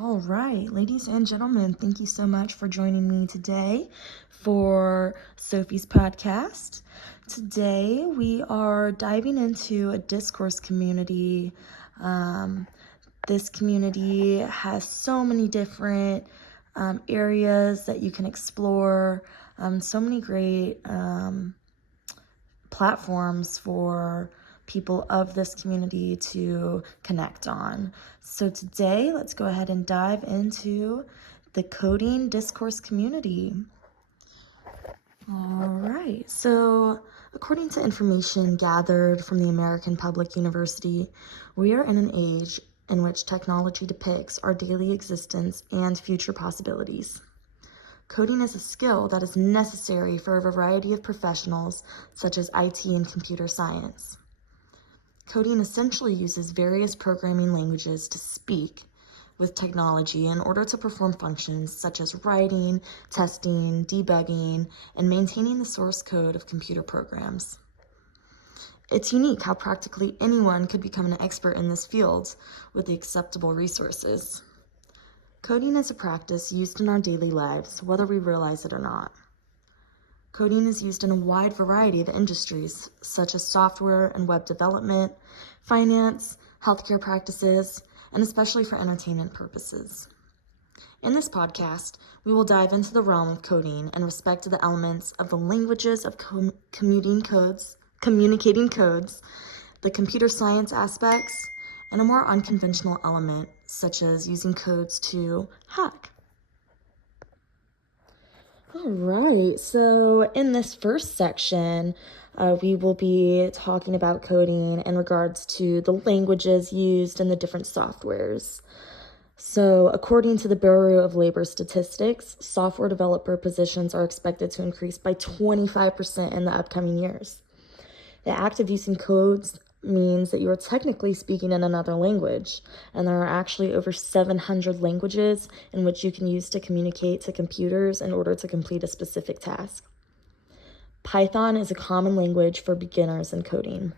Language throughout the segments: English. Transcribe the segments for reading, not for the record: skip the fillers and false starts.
All right, ladies and gentlemen, thank you so much for joining me today for Sophie's podcast. Today we are diving into a discourse community. This community has so many different areas that you can explore, so many great platforms for people of this community to connect on. So today, let's go ahead and dive into the coding discourse community. All right, so according to information gathered from the American Public University, we are in an age in which technology depicts our daily existence and future possibilities. Coding is a skill that is necessary for a variety of professionals, such as IT and computer science. Coding essentially uses various programming languages to speak with technology in order to perform functions such as writing, testing, debugging, and maintaining the source code of computer programs. It's unique how practically anyone could become an expert in this field with the acceptable resources. Coding is a practice used in our daily lives, whether we realize it or not. Coding is used in a wide variety of industries, such as software and web development, finance, healthcare practices, and especially for entertainment purposes. In this podcast, we will dive into the realm of coding in respect to the elements of the languages of communicating codes, the computer science aspects, and a more unconventional element, such as using codes to hack. All right, so in this first section, we will be talking about coding in regards to the languages used in the different softwares. So according to the Bureau of Labor Statistics, software developer positions are expected to increase by 25% in the upcoming years. The act of using codes means that you are technically speaking in another language, and there are actually over 700 languages in which you can use to communicate to computers in order to complete a specific task. Python is a common language for beginners in coding.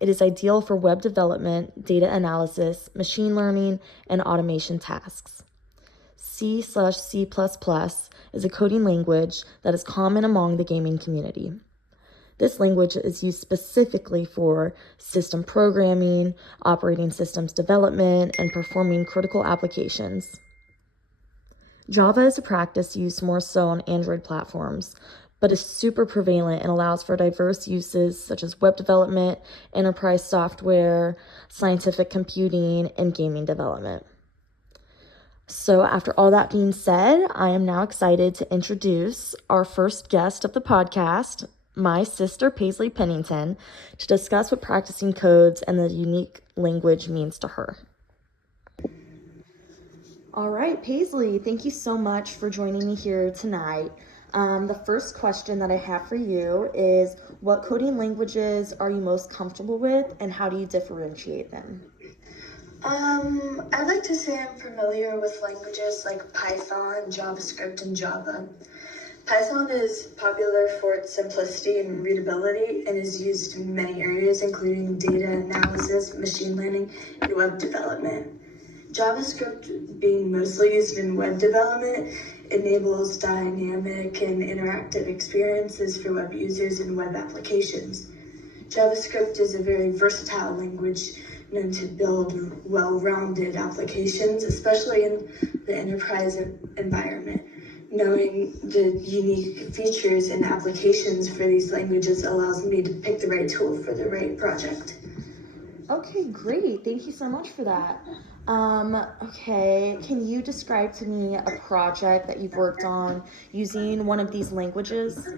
It is ideal for web development, data analysis, machine learning, and automation tasks. C/C++ is a coding language that is common among the gaming community. This language is used specifically for system programming, operating systems development, and performing critical applications. Java is a practice used more so on Android platforms, but is super prevalent and allows for diverse uses such as web development, enterprise software, scientific computing, and gaming development. So after all that being said, I am now excited to introduce our first guest of the podcast, my sister Paisley Pennington, to discuss what practicing codes and the unique language means to her. All right, Paisley, thank you so much for joining me here tonight. The first question that I have for you is, what coding languages are you most comfortable with, and how do you differentiate them? I'd like to say I'm familiar with languages like Python, JavaScript, and Java. Python is popular for its simplicity and readability and is used in many areas, including data analysis, machine learning, and web development. JavaScript, being mostly used in web development, enables dynamic and interactive experiences for web users and web applications. JavaScript is a very versatile language known to build well-rounded applications, especially in the enterprise environment. Knowing the unique features and applications for these languages allows me to pick the right tool for the right project. Okay, great. Thank you so much for that. Okay, can you describe to me a project that you've worked on using one of these languages?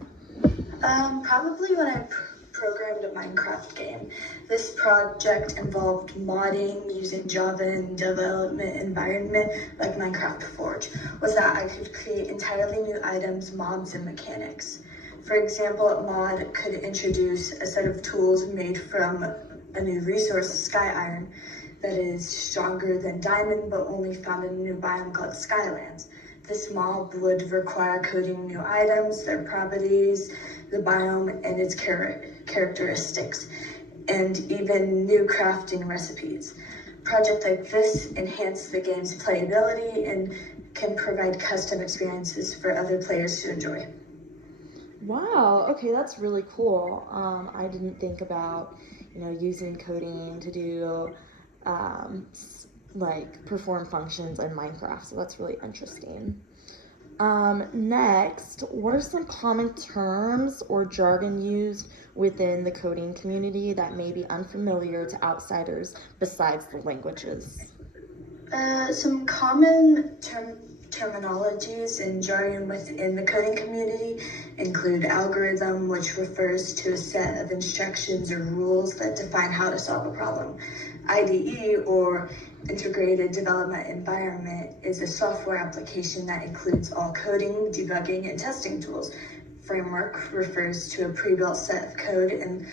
Probably when I programmed a Minecraft game. This project involved modding using Java and development environment like Minecraft Forge. With that, I could create entirely new items, mobs, and mechanics. For example, a mod could introduce a set of tools made from a new resource, Sky Iron, that is stronger than diamond but only found in a new biome called Skylands. This mob would require coding new items, their properties, the biome, and its characteristics, and even new crafting recipes. Projects like this enhance the game's playability and can provide custom experiences for other players to enjoy. Wow, okay, that's really cool. I didn't think about, using coding to do like perform functions in Minecraft, so that's really interesting. Next, what are some common terms or jargon used within the coding community that may be unfamiliar to outsiders besides the languages? Some common terminologies and jargon within the coding community include algorithm, which refers to a set of instructions or rules that define how to solve a problem. IDE, or Integrated Development Environment, is a software application that includes all coding, debugging, and testing tools. Framework refers to a pre-built set of code and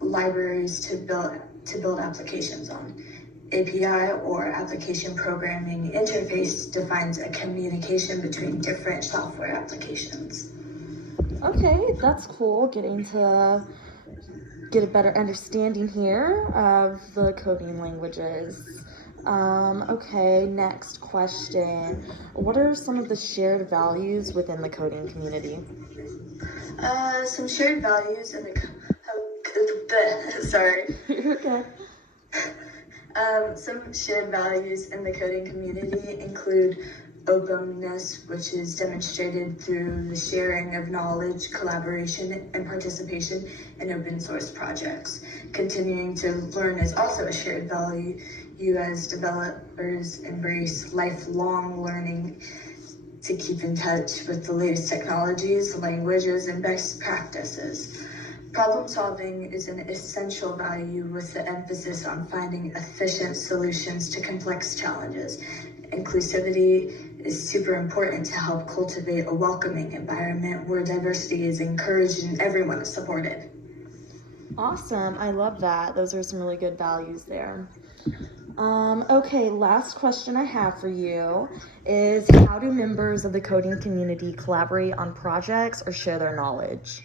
libraries to build applications on. API, or Application Programming Interface, defines a communication between different software applications. Okay, that's cool. Getting to get a better understanding here of the coding languages. Okay, next question. What are some of the shared values within the coding community? Some shared values in the sorry. Okay. Some shared values in the coding community include openness, which is demonstrated through the sharing of knowledge, collaboration, and participation in open source projects. Continuing to learn is also a shared value. You, as developers, embrace lifelong learning to keep in touch with the latest technologies, languages, and best practices. Problem solving is an essential value with the emphasis on finding efficient solutions to complex challenges. Inclusivity is super important to help cultivate a welcoming environment where diversity is encouraged and everyone is supported. Awesome. I love that. Those are some really good values there. Okay, last question I have for you is how do members of the coding community collaborate on projects or share their knowledge?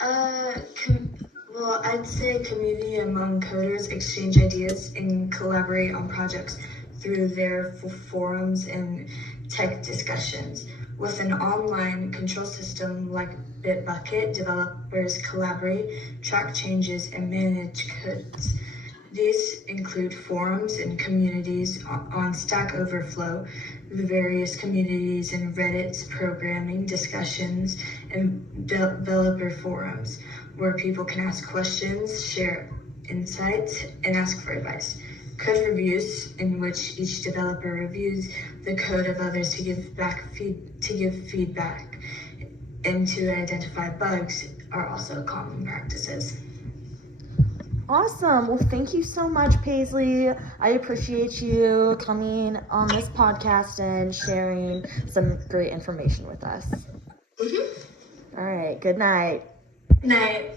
Well, I'd say community among coders exchange ideas and collaborate on projects through their forums and tech discussions. With an online control system like Bitbucket, developers collaborate, track changes, and manage codes. These include forums and communities on Stack Overflow, the various communities in Reddit's programming discussions, and developer forums, where people can ask questions, share insights, and ask for advice. Code reviews, in which each developer reviews the code of others to give feedback and to identify bugs, are also common practices. Awesome. Well, thank you so much, Paisley. I appreciate you coming on this podcast and sharing some great information with us. All right. Good night. Good night.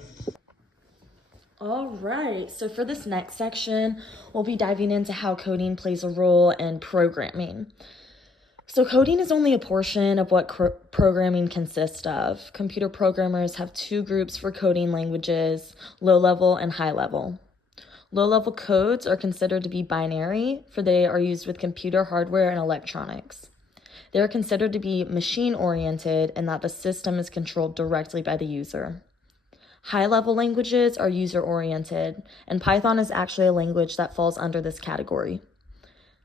All right. So for this next section, we'll be diving into how coding plays a role in programming. So coding is only a portion of what programming consists of. Computer programmers have two groups for coding languages, low-level and high-level. Low-level codes are considered to be binary, for they are used with computer hardware and electronics. They are considered to be machine-oriented in that the system is controlled directly by the user. High-level languages are user-oriented, and Python is actually a language that falls under this category.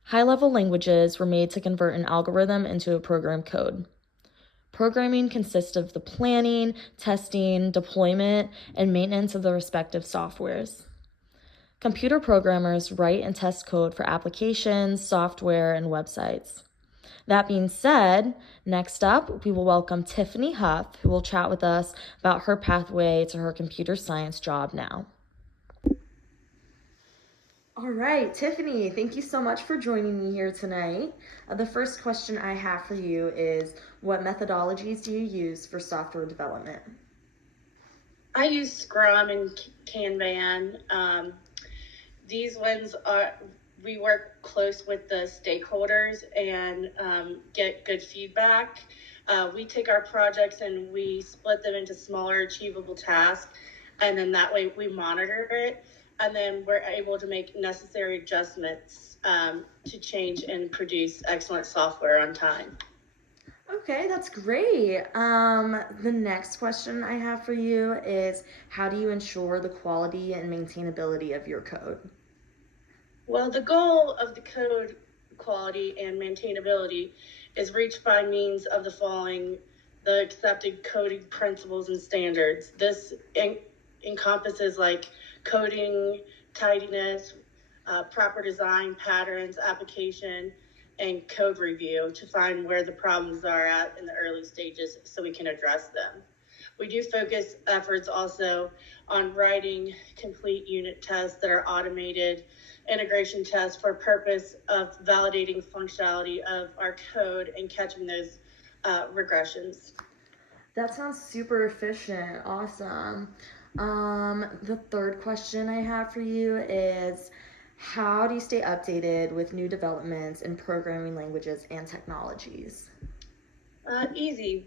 High-level languages were made to convert an algorithm into a program code. Programming consists of the planning, testing, deployment, and maintenance of the respective softwares. Computer programmers write and test code for applications, software, and websites. That being said, next up, we will welcome Tiffany Huff, who will chat with us about her pathway to her computer science job now. All right, Tiffany, thank you so much for joining me here tonight. The first question I have for you is, what methodologies do you use for software development? I use Scrum and Kanban. These ones we work close with the stakeholders and get good feedback. We take our projects and we split them into smaller achievable tasks, and then that way we monitor it. and then we're able to make necessary adjustments to change and produce excellent software on time. Okay, that's great. The next question I have for you is, how do you ensure the quality and maintainability of your code? Well, the goal of the code quality and maintainability is reached by means of the following: the accepted coding principles and standards. This encompasses like coding tidiness, proper design patterns, application, and code review to find where the problems are at in the early stages so we can address them. We do focus efforts also on writing complete unit tests that are automated, integration tests for purpose of validating functionality of our code and catching those regressions. That sounds super efficient. Awesome. The third question I have for you is, how do you stay updated with new developments in programming languages and technologies? Easy.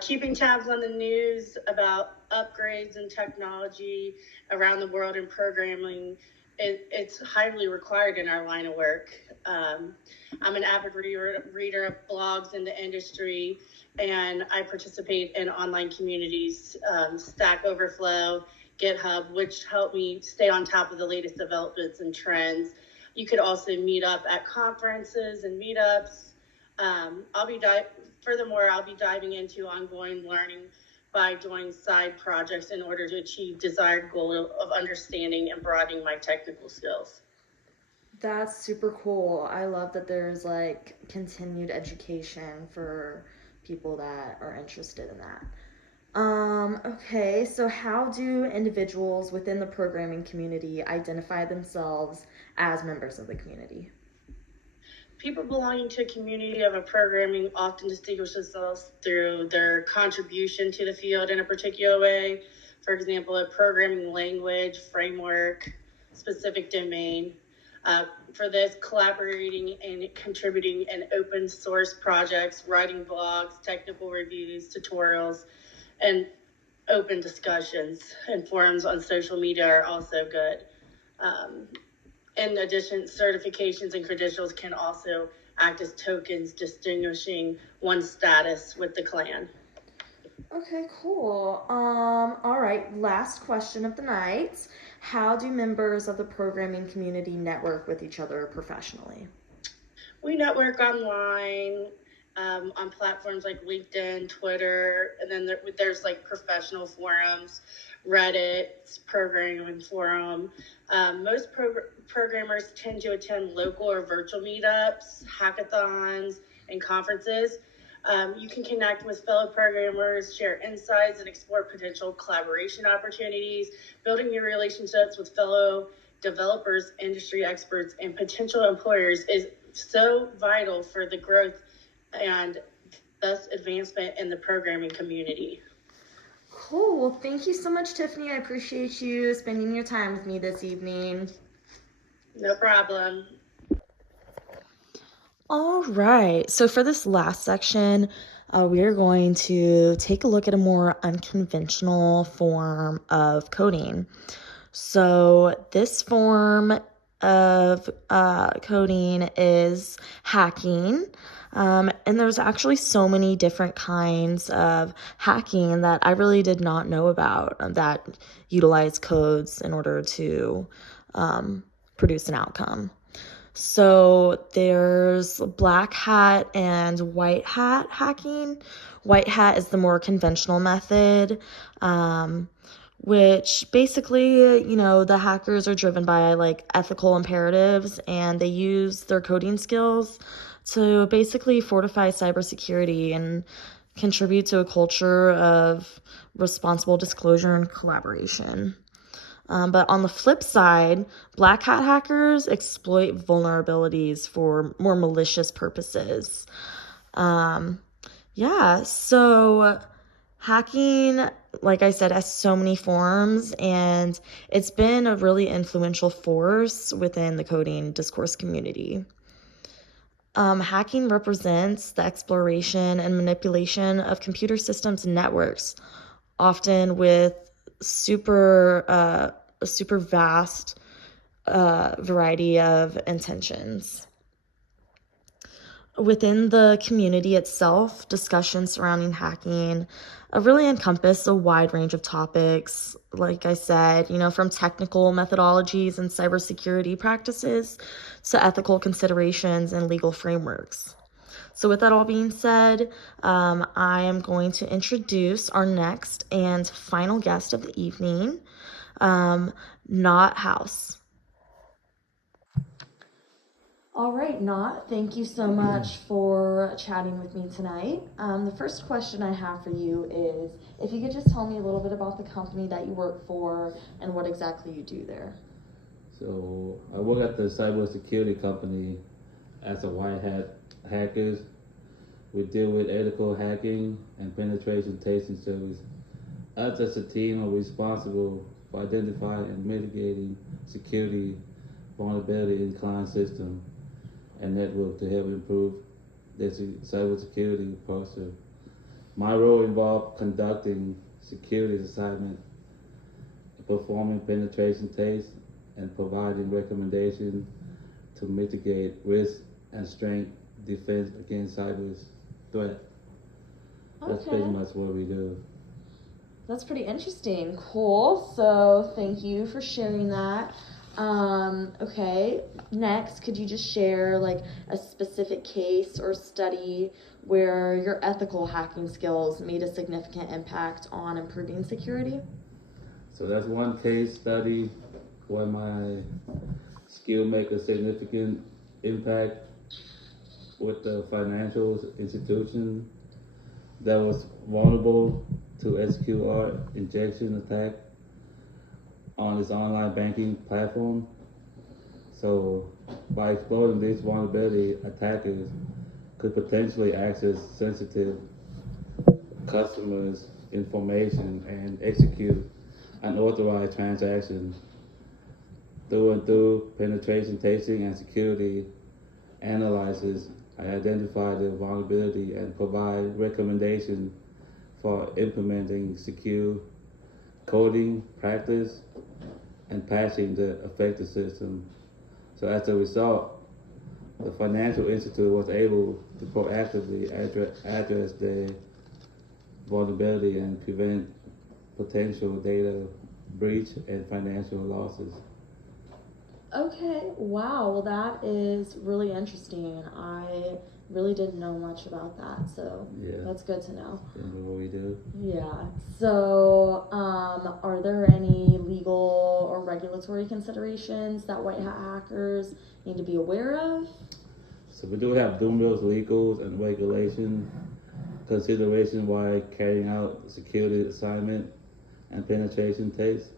Keeping tabs on the news about upgrades and technology around the world in programming, it's highly required in our line of work. I'm an avid reader of blogs in the industry, and I participate in online communities, Stack Overflow, GitHub, which help me stay on top of the latest developments and trends. You could also meet up at conferences and meetups. Furthermore, I'll be diving into ongoing learning by doing side projects in order to achieve desired goal of understanding and broadening my technical skills. That's super cool. I love that there's like continued education for people that are interested in that. Okay, so how do individuals within the programming community identify themselves as members of the community? People belonging to a community of a programming often distinguish themselves through their contribution to the field in a particular way. For example, a programming language, framework, specific domain. For this, collaborating and contributing in open source projects, writing blogs, technical reviews, tutorials, and open discussions and forums on social media are also good. In addition, certifications and credentials can also act as tokens distinguishing one's status with the clan. Okay, cool. All right, last question of the night. How do members of the programming community network with each other professionally? We network online on platforms like LinkedIn, Twitter, and then there's like professional forums, Reddit, programming forum. Most programmers tend to attend local or virtual meetups, hackathons, and conferences. You can connect with fellow programmers, share insights, and explore potential collaboration opportunities. Building new relationships with fellow developers, industry experts, and potential employers is so vital for the growth and thus advancement in the programming community. Cool. Well, thank you so much, Tiffany. I appreciate you spending your time with me this evening. No problem. All right. So for this last section, we are going to take a look at a more unconventional form of coding. So this form of coding is hacking. And there's actually so many different kinds of hacking that I really did not know about that utilize codes in order to produce an outcome. So there's black hat and white hat hacking. White hat is the more conventional method, which basically, the hackers are driven by like ethical imperatives, and they use their coding skills to basically fortify cybersecurity and contribute to a culture of responsible disclosure and collaboration. But on the flip side, black hat hackers exploit vulnerabilities for more malicious purposes. So hacking, like I said, has so many forms, and it's been a really influential force within the coding discourse community. Hacking represents the exploration and manipulation of computer systems and networks, often with super a super vast variety of intentions. Within the community itself, discussions surrounding hacking really encompass a wide range of topics. Like I said, from technical methodologies and cybersecurity practices to ethical considerations and legal frameworks. So, with that all being said, I am going to introduce our next and final guest of the evening, Not House. All right, Not, thank you so much for chatting with me tonight. The first question I have for you is if you could just tell me a little bit about the company that you work for and what exactly you do there. So I work at the cybersecurity company as a white hat hackers. We deal with ethical hacking and penetration testing service. Us as a team are responsible for identifying and mitigating security vulnerability in client system and network to help improve their cybersecurity posture. My role involved conducting security assignment, performing penetration tests, and providing recommendations to mitigate risk and strengthen defense against cyber threat. That's pretty Okay. much what we do. That's pretty interesting. Cool. So thank you for sharing that. Okay. Next, could you just share like a specific case or study where your ethical hacking skills made a significant impact on improving security? So that's one case study where my skill make a significant impact with the financial institution that was vulnerable to SQR injection attack on its online banking platform. So by exploiting this vulnerability, attackers could potentially access sensitive customers' information and execute unauthorized transactions. Through and through penetration testing and security analysis, I identify the vulnerability and provide recommendations for implementing secure coding practice and patching the affected system. So as a result, the financial institute was able to proactively address the vulnerability and prevent potential data breach and financial losses. Okay, wow. Well, that is really interesting. I really didn't know much about that, so Yeah, that's good to know. that's what we do. Yeah. So, are there any legal or regulatory considerations that white hat hackers need to be aware of? So we do have numerous legal and regulation consideration while carrying out security assignment and penetration tests.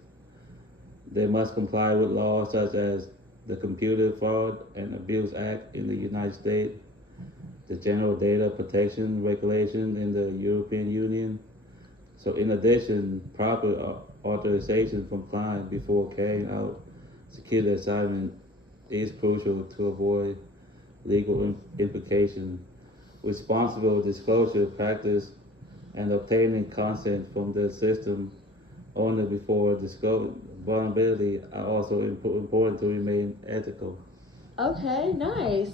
They must comply with laws such as the Computer Fraud and Abuse Act in the United States, the General Data Protection Regulation in the European Union. So in addition, proper authorization from client before carrying out security assignment is crucial to avoid legal implications. Responsible disclosure practice and obtaining consent from the system owner before disclosing vulnerability are also important to remain ethical. Okay, nice.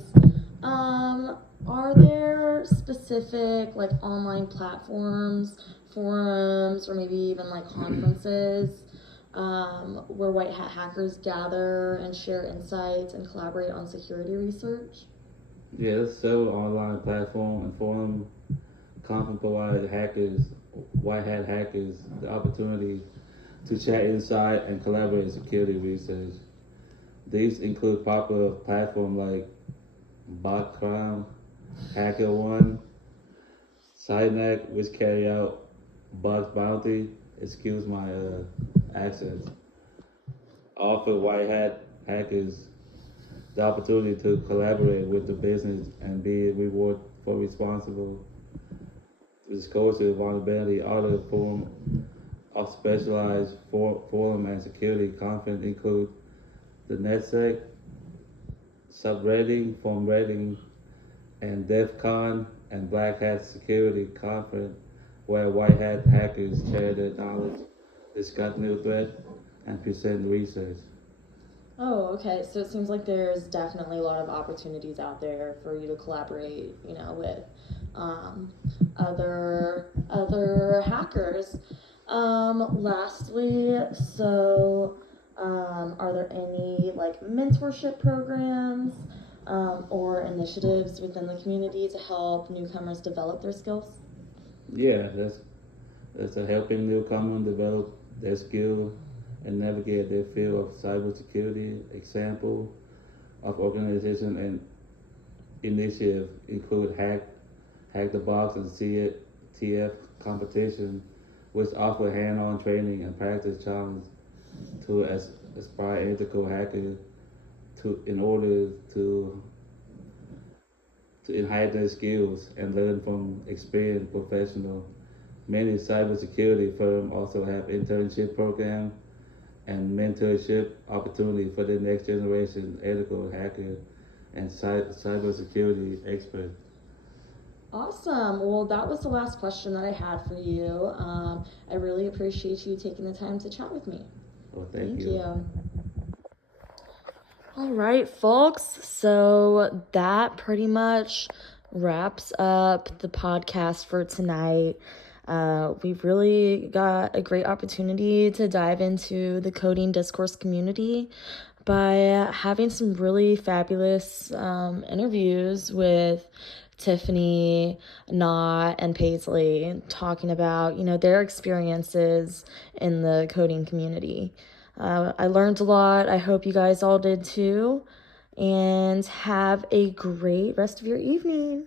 Are there specific like online platforms, forums, or maybe even like conferences where white hat hackers gather and share insights and collaborate on security research? Yeah, there's several online platforms and forum conference provide hackers, white hat hackers, the opportunity to chat inside and collaborate in security research. These include popular platforms like BotCrime, HackerOne, SciNet, which carry out bug bounty. Excuse my accent. Offer white hat hackers the opportunity to collaborate with the business and be rewarded for responsible disclosure, vulnerability. Other form of specialized forum and security conference include the NetSec, Subredding, Forum Redding, and DEF CON and Black Hat Security Conference, where white hat hackers share their knowledge, discuss new threats, and present research. Oh, okay. So it seems like there's definitely a lot of opportunities out there for you to collaborate, with um, other hackers. Lastly, are there any like mentorship programs or initiatives within the community to help newcomers develop their skills? Yeah, that's a helping newcomer develop their skill and navigate their field of cybersecurity. Example of organization and initiative include Hack the Box and CTF competition, which offer hand-on training and practice challenge to aspire ethical hacker in order to enhance their skills and learn from experienced professionals. Many cybersecurity firms also have internship programs and mentorship opportunity for the next generation ethical hacker and cybersecurity expert. Awesome. Well, that was the last question that I had for you. I really appreciate you taking the time to chat with me. Well, thank Thank you. you. All right, folks. So that pretty much wraps up the podcast for tonight. We've really got a great opportunity to dive into the coding discourse community by having some really fabulous interviews with Tiffany, Nah, and Paisley talking about, their experiences in the coding community. I learned a lot. I hope you guys all did too. And have a great rest of your evening.